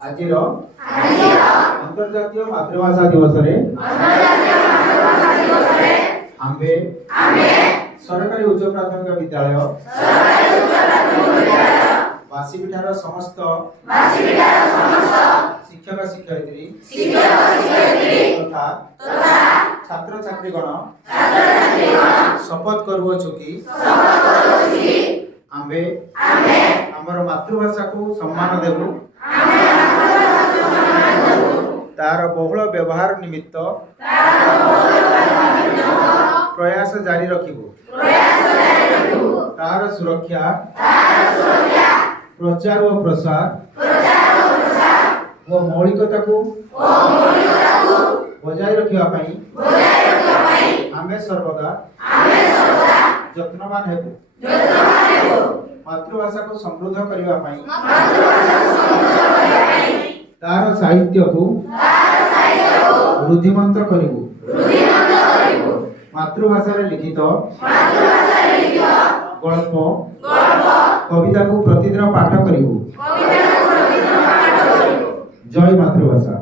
ଆଜିର ଅନ୍ତର୍ଜାତୀୟ ମାତୃଭାଷା ଦିବସରେ ଆମ୍ଭେ ସରକାରୀ ଉଚ୍ଚ ପ୍ରାଥମିକ ବିଦ୍ୟାଳୟ ବାସିବିଠାର ସମସ୍ତ ଶିକ୍ଷକ ଶିକ୍ଷୟିତ୍ରୀ ତଥା ଛାତ୍ରଛାତ୍ରୀଗଣ ଶପଥ କରୁଅଛୁ କି ଆମ୍ଭେ ଆମର ମାତୃଭାଷାକୁ ସମ୍ମାନ ଦେବୁ, ତାର ବହୁଳ ବ୍ୟବହାର ନିମିତ୍ତ ପ୍ରୟାସ ଜାରି ରଖିବୁ, ତାର ସୁରକ୍ଷା ପ୍ରଚାର ଓ ପ୍ରସାର ଓ ମୌଳିକତାକୁ ବଜାୟ ରଖିବା ପାଇଁ ଆମେ ସର୍ବଦା ଯତ୍ନବାନ ହେବୁ। ମାତୃଭାଷାକୁ ସମୃଦ୍ଧ କରିବା ପାଇଁ ତାର ସାହିତ୍ୟକୁ ବୃଦ୍ଧିମନ୍ତ କରିବୁ। ମାତୃଭାଷାରେ ଲିଖିତ ଗଳ୍ପ କବିତାକୁ ପ୍ରତିଦିନ ପାଠ କରିବୁ। ଜୟ ମାତୃଭାଷା।